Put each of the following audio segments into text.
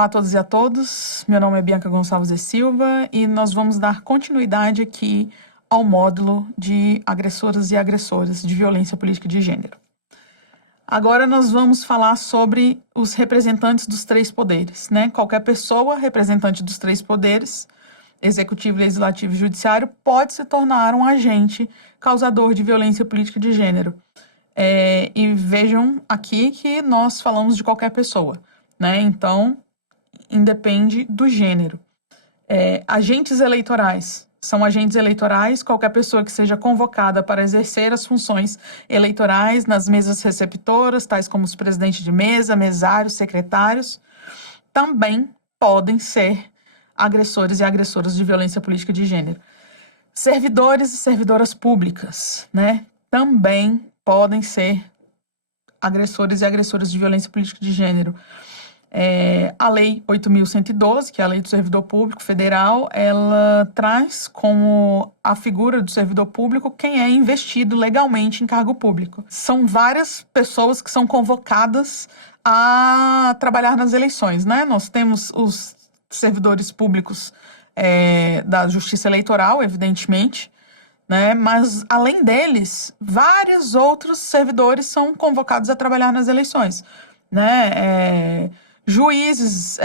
Olá a todos e a todos, meu nome é Bianca Gonçalves de Silva e nós vamos dar continuidade aqui ao módulo de agressoras e agressoras de violência política de gênero. Agora nós vamos falar sobre os representantes dos três poderes, né? Qualquer pessoa representante dos três poderes, executivo, legislativo e judiciário, pode se tornar um agente causador de violência política de gênero. E vejam aqui que nós falamos de qualquer pessoa, né? Então, independe do gênero. Agentes eleitorais. São agentes eleitorais qualquer pessoa que seja convocada para exercer as funções eleitorais nas mesas receptoras, tais como os presidentes de mesa, mesários, secretários, também podem ser agressores e agressoras de violência política de gênero. Servidores e servidoras públicas, né? Também podem ser agressores e agressoras de violência política de gênero. A Lei 8.112, que é a Lei do Servidor Público Federal, ela traz como a figura do servidor público quem é investido legalmente em cargo público. São várias pessoas que são convocadas a trabalhar nas eleições, né? Nós temos os servidores públicos da Justiça Eleitoral, evidentemente, né? Mas, além deles, vários outros servidores são convocados a trabalhar nas eleições, né? Juízes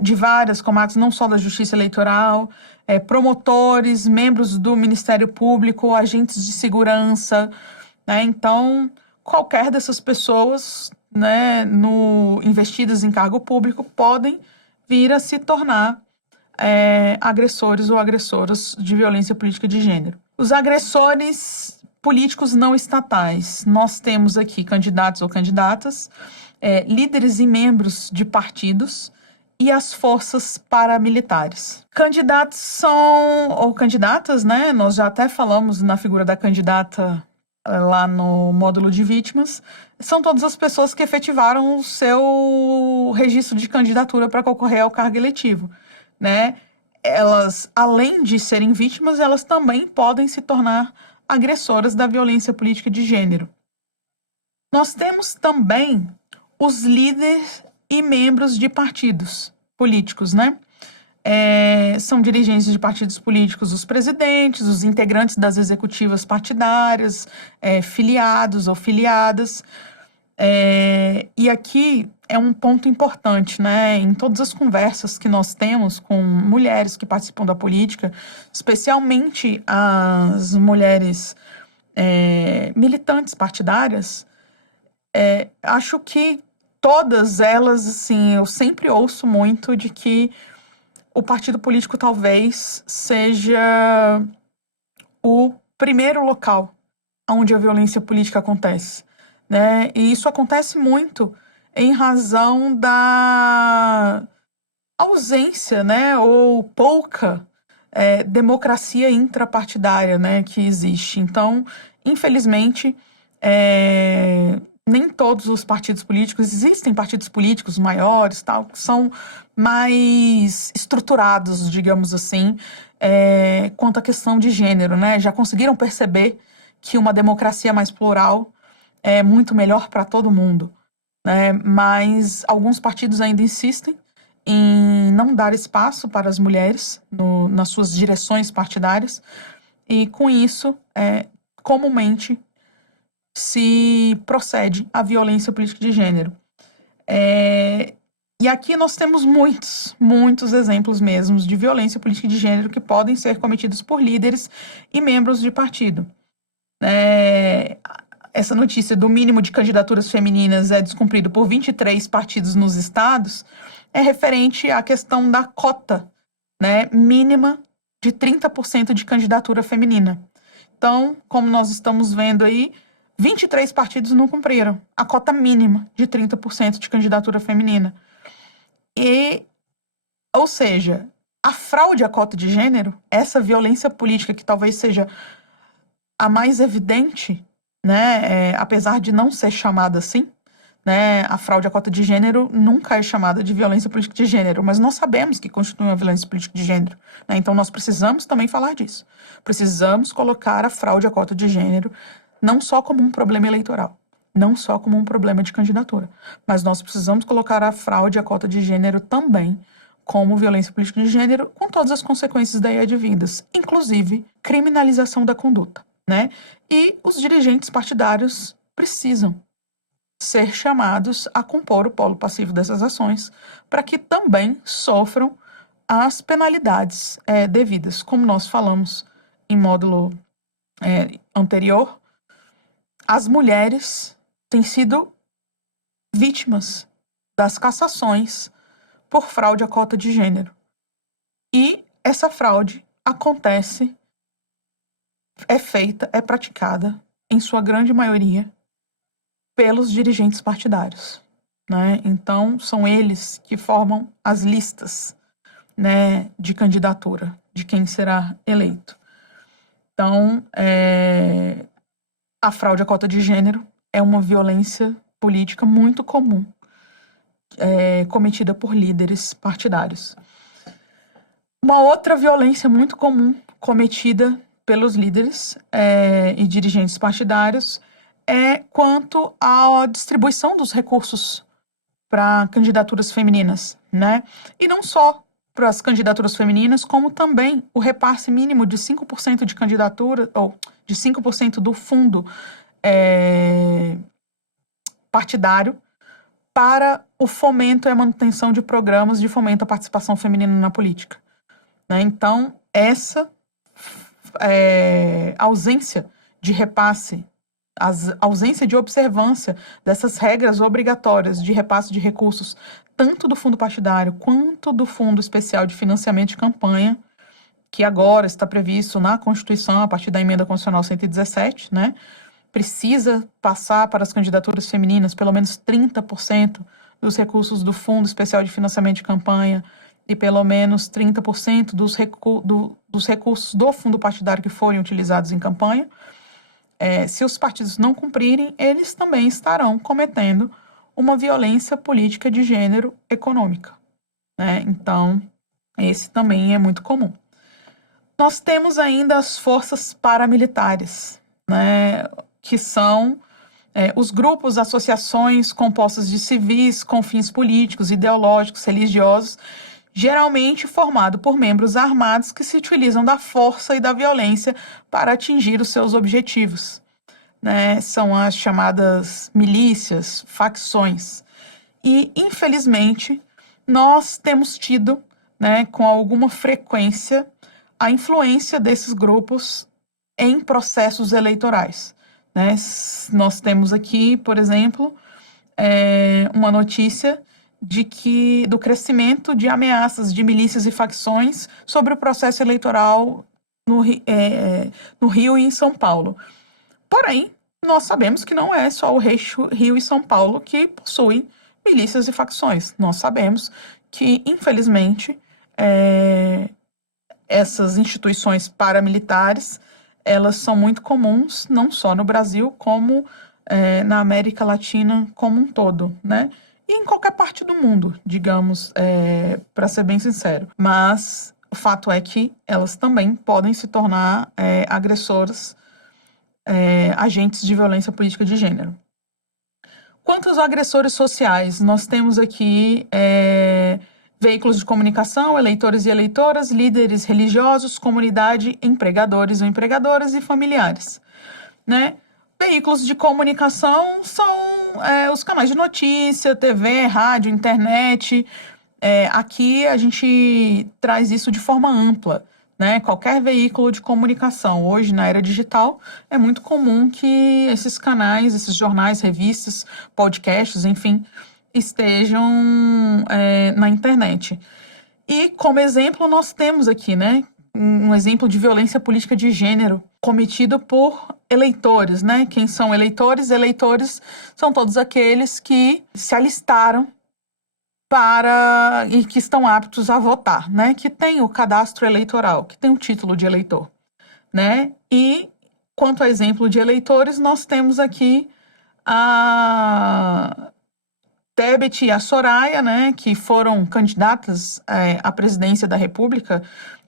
de várias comarcas, não só da Justiça Eleitoral, promotores, membros do Ministério Público, agentes de segurança, né? Então, qualquer dessas pessoas, né, investidas em cargo público, podem vir a se tornar agressores ou agressoras de violência política de gênero. Os agressores políticos não estatais. Nós temos aqui candidatos ou candidatas, líderes e membros de partidos e as forças paramilitares. Candidatos ou candidatas, né? Nós já até falamos na figura da candidata lá no módulo de vítimas. São todas as pessoas que efetivaram o seu registro de candidatura para concorrer ao cargo eletivo, né? Elas, além de serem vítimas, elas também podem se tornar agressoras da violência política de gênero. Nós temos também os líderes e membros de partidos políticos, né? São dirigentes de partidos políticos, os presidentes, os integrantes das executivas partidárias, filiados ou filiadas. E aqui é um ponto importante, né? Em todas as conversas que nós temos com mulheres que participam da política, especialmente as mulheres militantes partidárias, acho que todas elas, assim, eu sempre ouço muito de que o partido político talvez seja o primeiro local onde a violência política acontece, né? E isso acontece muito em razão da ausência, né, ou pouca democracia intrapartidária, né, que existe. Então, infelizmente, nem todos os partidos políticos, existem partidos políticos maiores, tal, que são mais estruturados, digamos assim, quanto à questão de gênero, né? Já conseguiram perceber que uma democracia mais plural é muito melhor para todo mundo, né? Mas alguns partidos ainda insistem em não dar espaço para as mulheres nas suas direções partidárias e, com isso, comumente se procede à violência política de gênero. E aqui nós temos muitos exemplos mesmo de violência política de gênero que podem ser cometidos por líderes e membros de partido. Essa notícia do mínimo de candidaturas femininas é descumprido por 23 partidos nos estados é referente à questão da cota, né, mínima de 30% de candidatura feminina. Então, como nós estamos vendo aí, 23 partidos não cumpriram a cota mínima de 30% de candidatura feminina. Ou seja, a fraude à cota de gênero, essa violência política que talvez seja a mais evidente, né, apesar de não ser chamada assim, né, a fraude à cota de gênero nunca é chamada de violência política de gênero, mas nós sabemos que constitui uma violência política de gênero, né, então nós precisamos também falar disso. Precisamos colocar a fraude à cota de gênero não só como um problema eleitoral, não só como um problema de candidatura, mas nós precisamos colocar a fraude e a cota de gênero também como violência política de gênero, com todas as consequências daí advindas, inclusive criminalização da conduta, né? E os dirigentes partidários precisam ser chamados a compor o polo passivo dessas ações, para que também sofram as penalidades devidas. Como nós falamos em módulo anterior, as mulheres têm sido vítimas das cassações por fraude à cota de gênero. E essa fraude acontece, é feita, é praticada, em sua grande maioria, pelos dirigentes partidários, né? Então, são eles que formam as listas, né, de candidatura, de quem será eleito. Então, a fraude à cota de gênero é uma violência política muito comum, cometida por líderes partidários. Uma outra violência muito comum cometida pelos líderes e dirigentes partidários é quanto à distribuição dos recursos para candidaturas femininas, né? E não só para as candidaturas femininas, como também o repasse mínimo de 5% de candidatura, ou de 5% do fundo partidário para o fomento e a manutenção de programas de fomento à participação feminina na política, né? Então, essa ausência de repasse, a ausência de observância dessas regras obrigatórias de repasse de recursos, tanto do fundo partidário quanto do Fundo Especial de Financiamento de Campanha, que agora está previsto na Constituição, a partir da Emenda Constitucional 117, né? Precisa passar para as candidaturas femininas pelo menos 30% dos recursos do Fundo Especial de Financiamento de Campanha e pelo menos 30% dos recursos do fundo partidário que forem utilizados em campanha. Se os partidos não cumprirem, eles também estarão cometendo uma violência política de gênero econômica, né? Então, esse também é muito comum. Nós temos ainda as forças paramilitares, né, que são os grupos, associações compostas de civis com fins políticos, ideológicos, religiosos, geralmente formado por membros armados que se utilizam da força e da violência para atingir os seus objetivos, né? São as chamadas milícias, facções. E, infelizmente, nós temos tido, né, com alguma frequência, a influência desses grupos em processos eleitorais, né? Nós temos aqui, por exemplo, uma notícia do crescimento de ameaças de milícias e facções sobre o processo eleitoral no Rio e em São Paulo. Porém, nós sabemos que não é só o Rio e São Paulo que possuem milícias e facções. Nós sabemos que, infelizmente, essas instituições paramilitares, elas são muito comuns, não só no Brasil, como na América Latina como um todo, né? E em qualquer parte do mundo, digamos, para ser bem sincero. Mas o fato é que elas também podem se tornar agressoras, agentes de violência política de gênero. Quanto aos agressores sociais, nós temos aqui veículos de comunicação, eleitores e eleitoras, líderes religiosos, comunidade, empregadores ou empregadoras e familiares, né? Veículos de comunicação são os canais de notícia, TV, rádio, internet. Aqui a gente traz isso de forma ampla, né? Qualquer veículo de comunicação. Hoje, na era digital, é muito comum que esses canais, esses jornais, revistas, podcasts, enfim, estejam na internet. E, como exemplo, nós temos aqui, né, um exemplo de violência política de gênero cometido por eleitores, né? Quem são eleitores? Eleitores são todos aqueles que se alistaram e que estão aptos a votar, né? Que tem o cadastro eleitoral, que tem o título de eleitor, né? E, quanto a exemplo de eleitores, nós temos aqui a Tebet e a Soraya, né, que foram candidatas à presidência da República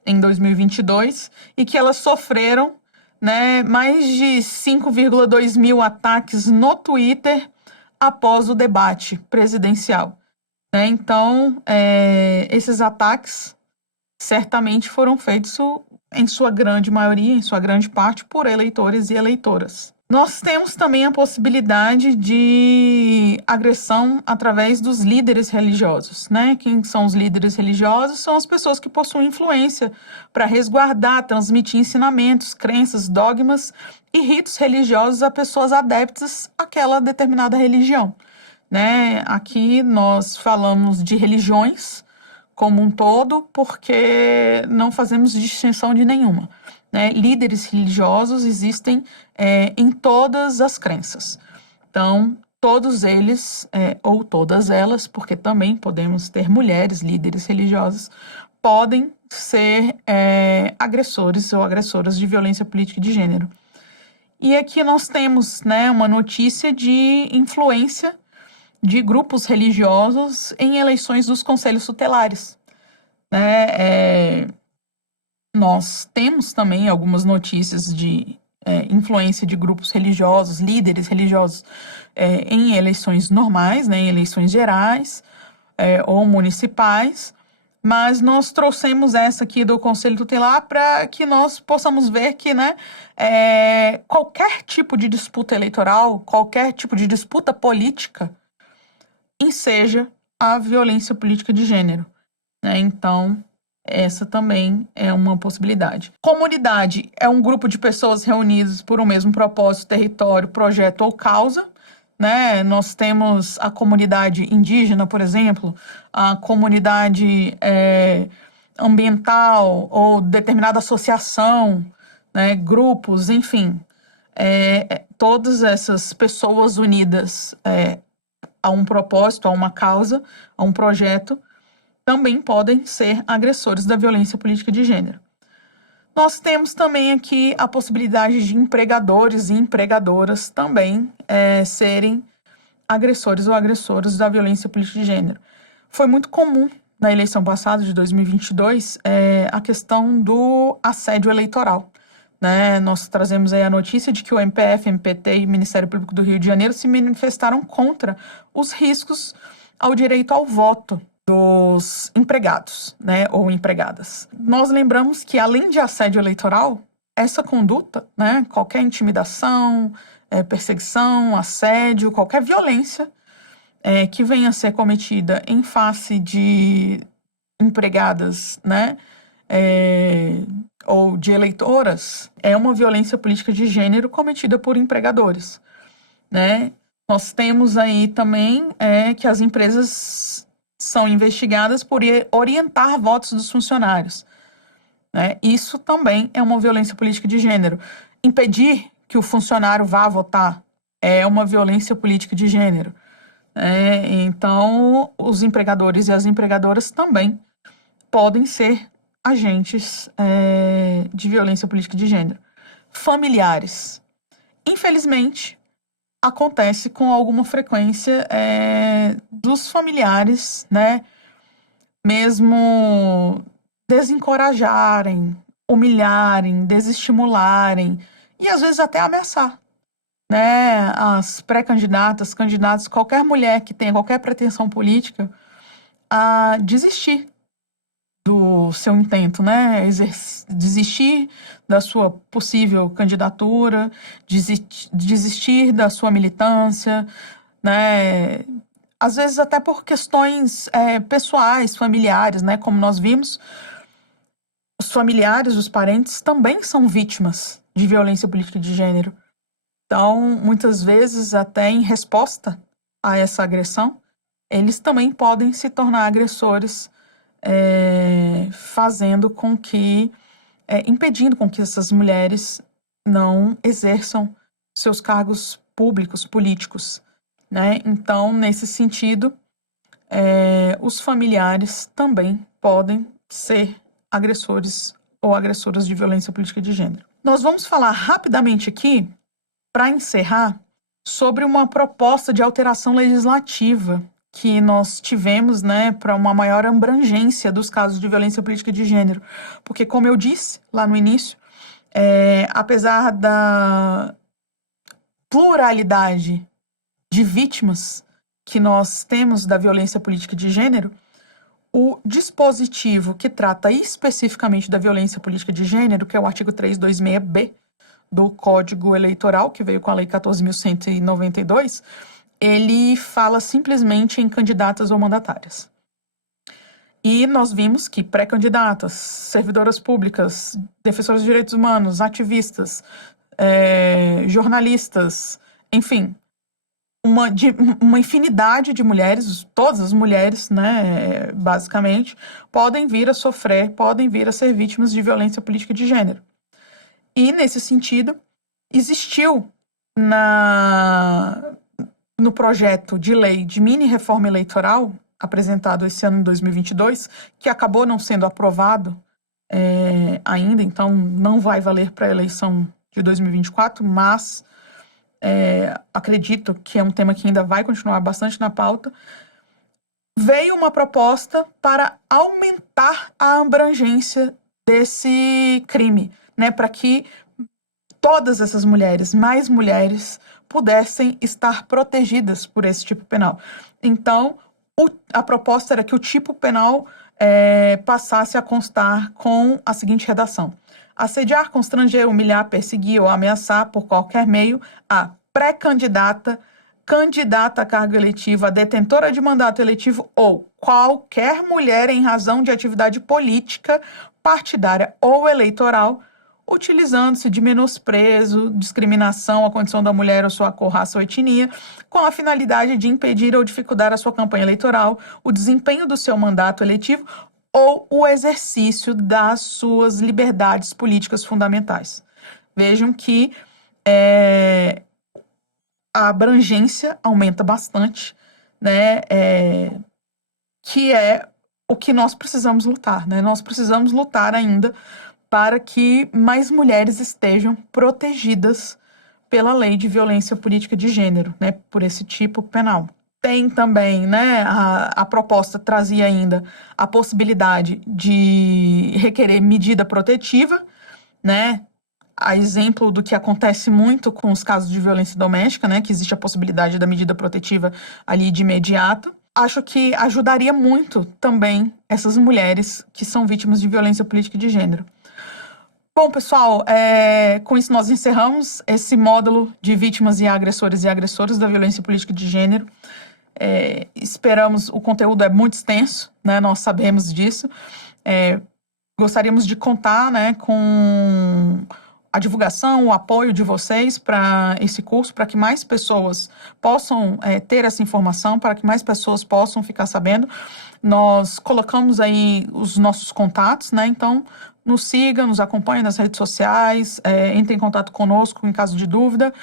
em 2022 e que elas sofreram, né, mais de 5,2 mil ataques no Twitter após o debate presidencial. Né? Então, esses ataques certamente foram feitos, em sua grande maioria, em sua grande parte, por eleitores e eleitoras. Nós temos também a possibilidade de agressão através dos líderes religiosos, né? Quem são os líderes religiosos? São as pessoas que possuem influência para resguardar, transmitir ensinamentos, crenças, dogmas e ritos religiosos a pessoas adeptas àquela determinada religião, né? Aqui nós falamos de religiões como um todo, porque não fazemos distinção de nenhuma. Né? Líderes religiosos existem em todas as crenças. Então, todos eles, ou todas elas, porque também podemos ter mulheres líderes religiosas, podem ser agressores ou agressoras de violência política e de gênero. E aqui nós temos, né, uma notícia de influência de grupos religiosos em eleições dos conselhos tutelares. Né? Nós temos também algumas notícias de influência de grupos religiosos, líderes religiosos, em eleições normais, né, em eleições gerais ou municipais, mas nós trouxemos essa aqui do Conselho Tutelar para que nós possamos ver que, né, qualquer tipo de disputa eleitoral, qualquer tipo de disputa política, enseja a violência política de gênero. Né? Então, essa também é uma possibilidade. Comunidade é um grupo de pessoas reunidas por um mesmo propósito, território, projeto ou causa. Né? Nós temos a comunidade indígena, por exemplo, a comunidade ambiental ou determinada associação, né? Grupos, enfim. Todas essas pessoas unidas a um propósito, a uma causa, a um projeto, também podem ser agressores da violência política de gênero. Nós temos também aqui a possibilidade de empregadores e empregadoras também serem agressores ou agressoras da violência política de gênero. Foi muito comum na eleição passada, de 2022, a questão do assédio eleitoral. Né? Nós trazemos aí a notícia de que o MPF, MPT e Ministério Público do Rio de Janeiro se manifestaram contra os riscos ao direito ao voto dos empregados, né, ou empregadas. Nós lembramos que, além de assédio eleitoral, essa conduta, né, qualquer intimidação, perseguição, assédio, qualquer violência que venha a ser cometida em face de empregadas, né, ou de eleitoras, é uma violência política de gênero cometida por empregadores. Né? Nós temos aí também que as empresas são investigadas por orientar votos dos funcionários. Né? Isso também é uma violência política de gênero. Impedir que o funcionário vá votar é uma violência política de gênero. Então, os empregadores e as empregadoras também podem ser agentes de violência política de gênero. Familiares. Infelizmente, acontece com alguma frequência dos familiares, né, mesmo desencorajarem, humilharem, desestimularem e às vezes até ameaçar, né, as pré-candidatas, candidatos, qualquer mulher que tenha qualquer pretensão política a desistir do seu intento, né? Desistir da sua possível candidatura, desistir da sua militância, né? Às vezes até por questões pessoais, familiares, né? Como nós vimos, os familiares, os parentes também são vítimas de violência política de gênero. Então, muitas vezes, até em resposta a essa agressão, eles também podem se tornar agressores, fazendo com que, impedindo com que essas mulheres não exerçam seus cargos públicos, políticos, né? Então, nesse sentido, os familiares também podem ser agressores ou agressoras de violência política de gênero. Nós vamos falar rapidamente aqui, para encerrar, sobre uma proposta de alteração legislativa que nós tivemos, né, para uma maior abrangência dos casos de violência política de gênero. Porque, como eu disse lá no início, Apesar da pluralidade de vítimas que nós temos da violência política de gênero, o dispositivo que trata especificamente da violência política de gênero, que é o artigo 326B do Código Eleitoral, que veio com a Lei 14.192, ele fala simplesmente em candidatas ou mandatárias. E nós vimos que pré-candidatas, servidoras públicas, defensoras de direitos humanos, ativistas, jornalistas, enfim, uma infinidade de mulheres, todas as mulheres, né, basicamente, podem vir a sofrer, podem vir a ser vítimas de violência política de gênero. E, nesse sentido, existiu no projeto de lei de mini-reforma eleitoral, apresentado esse ano, em 2022, que acabou não sendo aprovado ainda, então não vai valer para a eleição de 2024, mas acredito que é um tema que ainda vai continuar bastante na pauta. Veio uma proposta para aumentar a abrangência desse crime, né, para que todas essas mulheres, mais mulheres, pudessem estar protegidas por esse tipo penal. Então, a proposta era que o tipo penal passasse a constar com a seguinte redação: assediar, constranger, humilhar, perseguir ou ameaçar por qualquer meio a pré-candidata, candidata a cargo eletivo, a detentora de mandato eletivo ou qualquer mulher em razão de atividade política, partidária ou eleitoral, utilizando-se de menosprezo, discriminação à condição da mulher ou sua cor, raça ou etnia, com a finalidade de impedir ou dificultar a sua campanha eleitoral, o desempenho do seu mandato eletivo ou o exercício das suas liberdades políticas fundamentais. Vejam que a abrangência aumenta bastante, né? Que é o que nós precisamos lutar, né? Nós precisamos lutar ainda para que mais mulheres estejam protegidas pela lei de violência política de gênero, né? Por esse tipo penal. Tem também, né, a proposta trazia ainda a possibilidade de requerer medida protetiva, né, a exemplo do que acontece muito com os casos de violência doméstica, né, que existe a possibilidade da medida protetiva ali de imediato. Acho que ajudaria muito também essas mulheres que são vítimas de violência política de gênero. Bom, pessoal, com isso nós encerramos esse módulo de vítimas e agressores e agressoras da violência política de gênero. Esperamos, o conteúdo é muito extenso, né? Nós sabemos disso. Gostaríamos de contar, né, com a divulgação, o apoio de vocês para esse curso, para que mais pessoas possam ter essa informação, para que mais pessoas possam ficar sabendo. Nós colocamos aí os nossos contatos, né? Então, nos siga, nos acompanhe nas redes sociais, entre em contato conosco em caso de dúvida,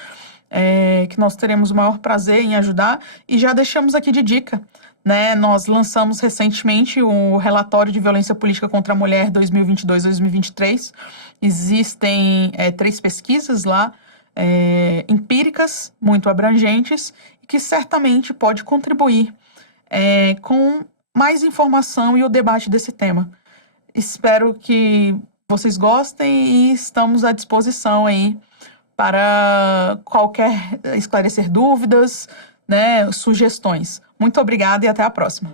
que nós teremos o maior prazer em ajudar. E já deixamos aqui de dica, né? Nós lançamos recentemente o relatório de violência política contra a mulher 2022-2023. Existem 3 pesquisas lá, empíricas, muito abrangentes, e que certamente pode contribuir com mais informação e o debate desse tema. Espero que vocês gostem e estamos à disposição aí para qualquer esclarecer dúvidas, né, sugestões. Muito obrigada e até a próxima.